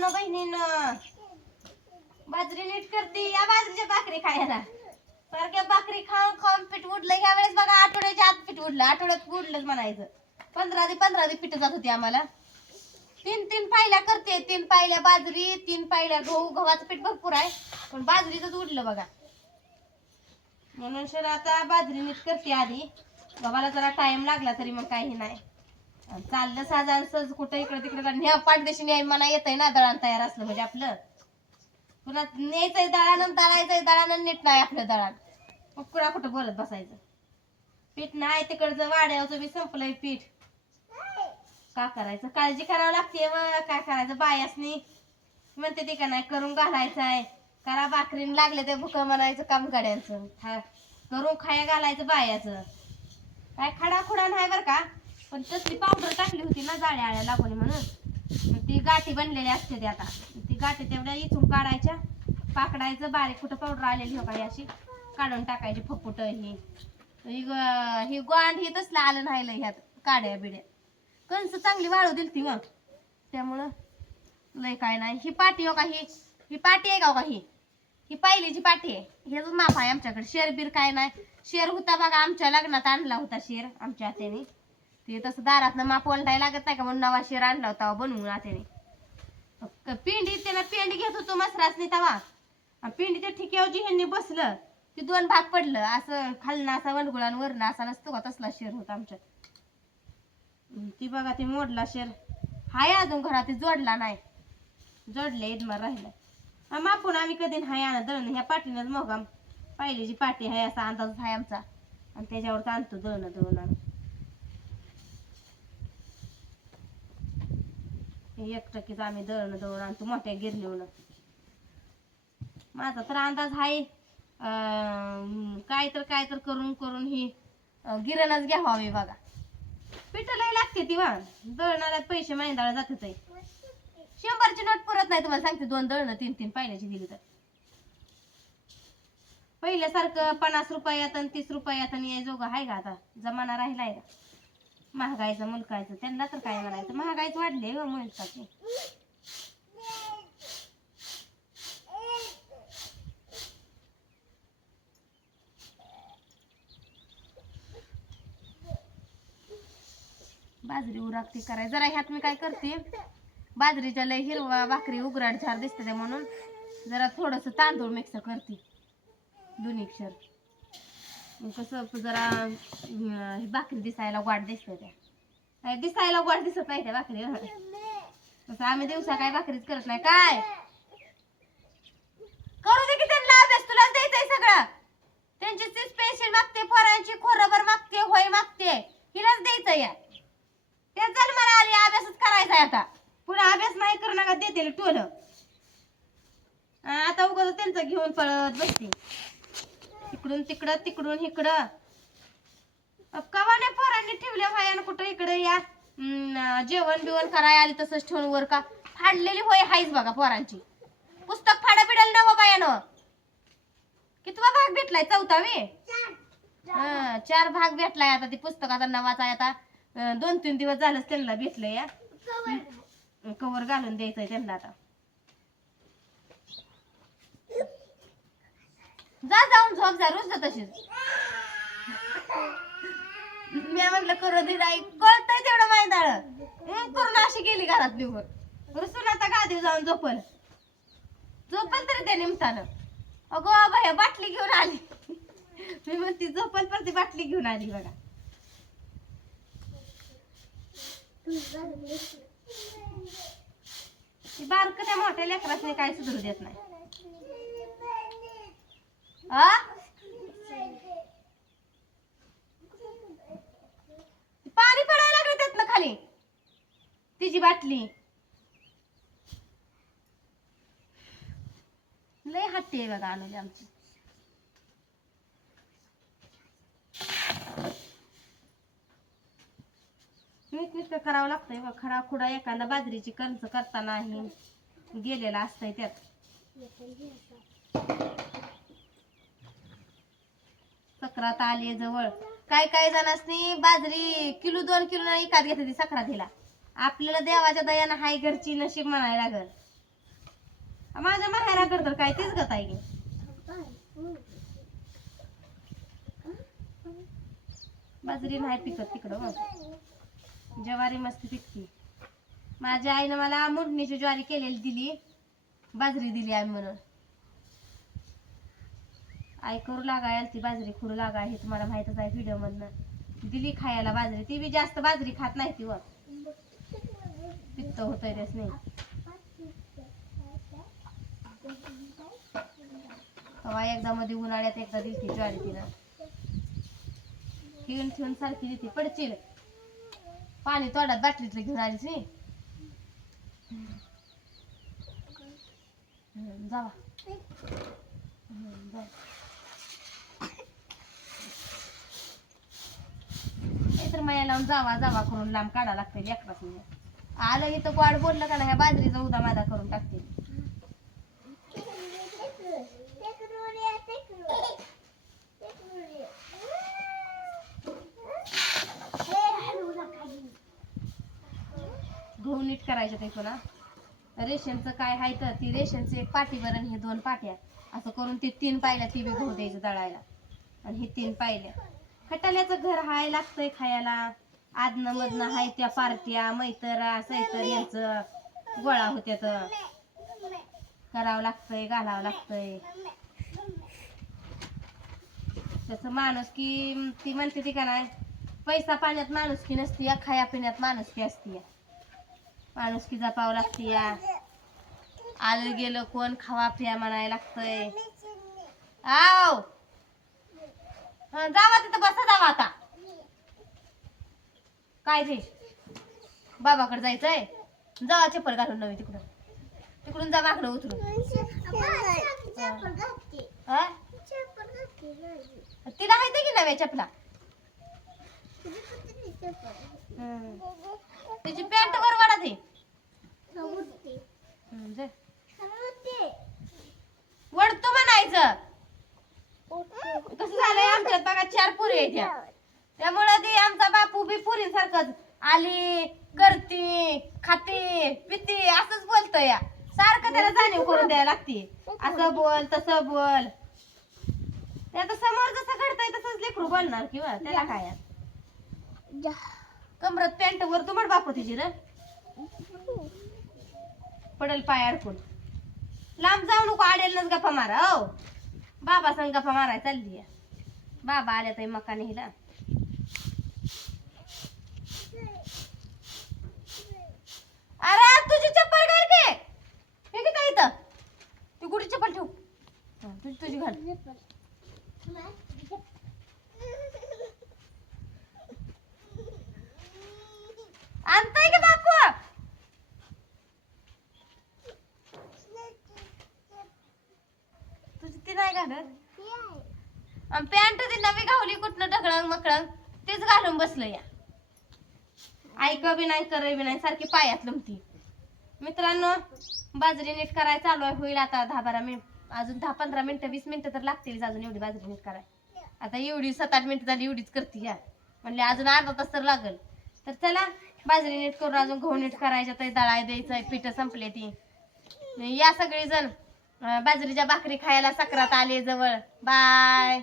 भावांनो बहिणीनं. बाजरी नीट करते. या बाजरीच्या भाकरी खायला. सारख्या भाकरी खाऊन खाऊन पीठ उडलं. ह्या वेळेस बघा आठवड्याच्या आत पीठ उडलं. आठवड्यात उडलंच म्हणायचं. पंधरा ते पंधरा ते पीठ जात होती आम्हाला. तीन तीन पायल्या करते. तीन पायल्या बाजरी तीन पायल्या गहू. गव्हाचं पीठ भरपूर आहे. पण बाजरीच उडलं बघा. म्हणून सर आता बाजरी नीट करते आधी. गव्हाला जरा टाइम लागला तरी मग काही नाही. चाललं साधारण सहज कुठं इकडे तिकडे न्या पाठदेशी न्याय म्हणा येतंय ना दळण तयार असलं म्हणजे आपलं. पुन्हा न्यायचंय दळानं दळायचंय दळानं नीट नाही आपलं दळण. मग कुणा कुठं बोलत बसायचं? पीठ नाही तिकडचं वाड्यावचं बी संपलंय पीठ. का करायचं? काळजी करावं लागते व काय करायचं? बायासनी म्हणते ते का नाही करून घालायचं आहे करा भाकरीन लागले ते भुक म्हणायचं काम करायचं करून खाया घालायचं बायाचं. काय खडा खुडा नाही बरं का? पण तसली पावडर टाकली होती ना जाळ्या आळ्या लागून म्हणून. ती गाठी बनलेली असते ती आता. ती गाठी तेवढ्या इथून काढायच्या. पाकडायचं बारीक कुठं पावडर आलेली हो काही अशी. काढून टाकायची फपुट ही. ही ग- ही गोंड ही तसलं आलं नाही ह्यात काड्या बिड्या. कंस चांगली वाळू दिली ती मग त्यामुळं लय काय नाही. ही पाटी हो का ही? ही पाटी आहे का हो का ही? ही पाहिलीची पाठी आहे. हेच माप आहे आमच्याकडे. शेर बीर काय नाही. शेर होता बघा आमच्या लग्नात आणला होता शेर आमच्या हातेने. ते तसं दारातनं माप ओलटाय लागत नाही का? म्हणून नवा शेर आणला होता बनवून आत्याने क- पिंडी त्याला पेंडी घेत होतो मसरासनी तवा पिंडी पिंडीच्या ठिक्यावर ह्यांनी बसलं ते दोन भाग पडलं. असं खालना असा वनगुळा वरनं असा नसतो का? तसला शेर होता आमच्यात ती बघा ते मोडला शेर. हाय अजून घरात जोडला नाही. जोडले इदमार राहिला. हा, मापून आम्ही कधी नाही आणत दळण. ह्या पाठीनंच मग आम पहिलीची पाठी आहे असा अंदाज आहे आमचा. आणि त्याच्यावर आणतो दळण दळून आम्ही हे एक टक्केच आम्ही दळण दळून आणतो मोठ्या गिरणीवरून माझा तर अंदाज आहे काय तर काय तर करून करून ही गिरणच घ्यावा मी बघा. पिठाला लागते ती वा दळणाला पैसे महिन्याला जाते ते. शंभरची नोट पुरत नाही तुम्हाला सांगते दोन दळणं तीन तीन पाहिल्याची दिली तर. पहिल्यासारखं पन्नास रुपयात आणि तीस रुपयात आणि जोगा आहे का आता? जमाना राहिला आहे का? महागाईचं मुलकायचं त्यांना तर काय म्हणायचं? महागाईच वाढले ग हो मुलकाचे बाजरी उरागती करायची जरा ह्यात मी काय करते? बाजरीच्या लय हिरवा भाकरी उघराड झाड दिसते म्हणून जरा थोडस तांदूळ मिक्स करते. दोन्ही क्षर मग कसं जरा अं, ही भाकरी दिसायला वाट दिसते त्या. काय दिसायला वाट दिसत नाही त्या भाकरी तसं आम्ही दिवसा काय भाकरीच करत नाही. काय? करू दे की त्यांना अभ्यास तुलाच द्यायचंय सगळं. त्यांची तीच पेन्सिल मागते फोरांची खोरभर मागते होय मागते. हिलाच द्यायचं या ते चल मला आली अभ्यासच करायचा आहे आता. पुन्हा अभ्यास नाही करू नका देते टोल. आता उगाच त्यांचं घेऊन पळत बसते. तिकडून तिकडं तिकडून इकडं कवाने पोरांनी ठेवल्या भायानं कुठं इकडं या? जेवण बिवण करायला आली तसंच ठेवून वर का? फाडलेली होय हायच बघा पोरांची. पुस्तक फाडा बिडाल नवं बायानं. कितवा भाग भेटलाय? चौथा वे? हा, चार भाग भेटलाय आता ती पुस्तकाचा नवाचा आता. दोन तीन दिवस झालंच त्यांना भेटलंय या. कवर घालून द्यायचंय त्यांना आता. जा जाऊन झोप जा रोज तशीच. मी म्हटलं करू दे नाही कळतंय तेवढं मैदाळ करून अशी गेली घरात निघून रुसून आता गादी जाऊन झोपल. झोपल तरी त्या निमतानं. अगो बाया बाटली घेऊन आली. मी म्हणते झोपल पण ती बाटली घेऊन आली बघा. ती बारक त्या मोठ्या लेकरासने काय सुधरू देत नाही. हा पाणी पडायला लागलं त्यातनं खाली. तिची बाटली. लय हट्टी आहे बघा अनुली आमची. नीट नीट करावं लागतंय बघ. खडा खुडा एखादा बाजरीची कंच करताना ही गेलेला असतंय त्यात. सक्रात आली जवळ. काय काय जणांनी बाजरी किलो दोन किलो इकात घेतली ती सक्रातीला आपल्याला देवाच्या दयानं हाय घरची नशीब म्हणायला लागल. माझ्या घर तर काय तेच गत आहे बाजरी नाही पिकत तिकडं मग ज्वारी मस्त पिकती. माझ्या आईनं मला मुडणीची ज्वारी केलेली दिली. बाजरी दिली आम्ही म्हणून. आई करू लागा ती बाजरी खुरू लागा हे तुम्हाला माहितच आहे व्हिडिओ मधनं दिली खायला बाजरी ती बी जास्त बाजरी खात नाही ती वर पित्त होतंय त्याच नाही. तेव्हा एकदा मध्ये उन्हाळ्यात एकदा दिली ज्वारी तिनं. ठेवून ठेवून सारखी देते पडचील पाणी तोंडात बाटलीतलं घेऊन आलीस मी जावा. जावा. हे तर माया लावून जावा जावा करून लांब काढा लागते लेकराच आलं इथं गोड बोललं का ना ह्या बाजरीचा उदा मादा करून टाकते. गहू नीट करायचं ते पुन्हा. रेशनचं काय आहे तर ती रेशनचे एक पाठीवरण आणि हे दोन पाट्या. असं करून ते तीन पायल्या ती बी गहू द्यायचं दळायला. आणि हे तीन पायल्या. खटाल्याचं घर हाय लागतंय खायला. आदनं मधनं हाय त्या पार्ट्या मैतरा सैतर यांचं. गोळा होत्यात करावं लागतंय घालावं लागतंय. तसं माणूस की ती म्हणते ती का नाही पैसा पाण्यात माणुसकी नसती या खाया पिण्यात माणुसकी असती या माणुसकी जपावं लागते या आलं गेलं कोण खावा पिया म्हणायला लागतंय. आव! हं, जावा तिथं बसा जावा आता. काय रे? बाबाकडे जायचंय? जावा चप्पल घालून नवी तिकडून. तिकडून जा माकडं उतरून. तिला माहिती की नव्या चपला हं. तिची पॅन्ट वर वाढा ते हं, जा. वडतो म्हणायचं कसं झालंय आमच्यात बघा चार पुरी आहेत त्या त्यामुळं ते आमचा बापू बी पुरी सारखंच आली करती खाती पिती असंच बोलतोय. या सारखं त्याला जाणीव करून द्यायला लागते असं बोल तसं बोल. ते आता समोर जसं घडतंय तसंच लेकरू बोलणार किंवा त्याला काय? आहे? कमरत पॅन्ट वर तुमड बापू तिची ना पडल पाय अडकून. लांब जाऊ नको आडेलनच गप्पा मारा हो. बाबा संग गप्पा माराय चालली. बाबा आल्या तर मका नेला अरे तुझी चप्पल घाल के हे किती इथं ती चप्पल ठेव. हा, तुझी तुझी घाल. आणताय का बापू? तुझी ती नाही घालत? पॅन्ट ती नवी घावली कुठनं ढकळंग मकळंग? तेच घालून बसलं या. ऐक बी नाही कर बी नाही सारखी पायात लमती मित्रांनो बाजरी नीट करायला चालू आहे होईल आता दहा बारा मिनिट अजून दहा पंधरा मिनिटं वीस मिनिटं तर लागतील अजून एवढी बाजरी नीट कराय आता एवढी सात आठ मिनिटं झाली एवढीच करते या. म्हणले अजून अर्धा तास तर लागल. तर चला बाजरी नीट करून अजून गहू नीट करायच्या तर दळाय द्यायचंय पिठं संपले ती. या सगळी जण बाजरीच्या भाकरी खायला सक्रात आले जवळ. बाय.